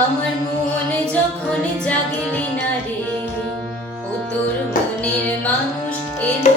আমার মন যখন জাগলি না রে ও তোর মনের মানুষ এলো